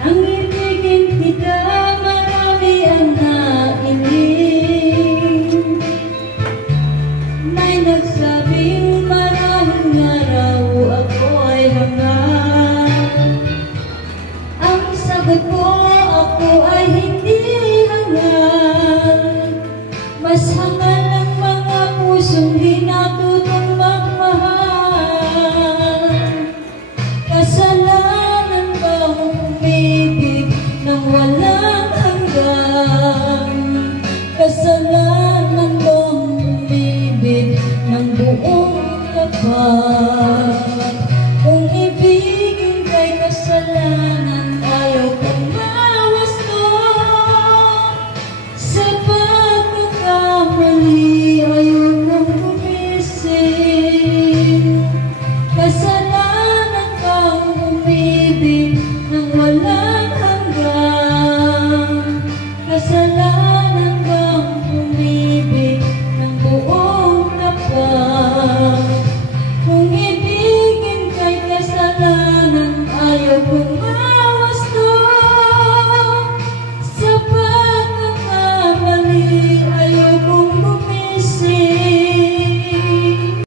Ang ibigin kita, marami ang nailing. May nagsabing maraming araw ako ay hangad. Ang sagot ko, ako ay hindi hangad. Mas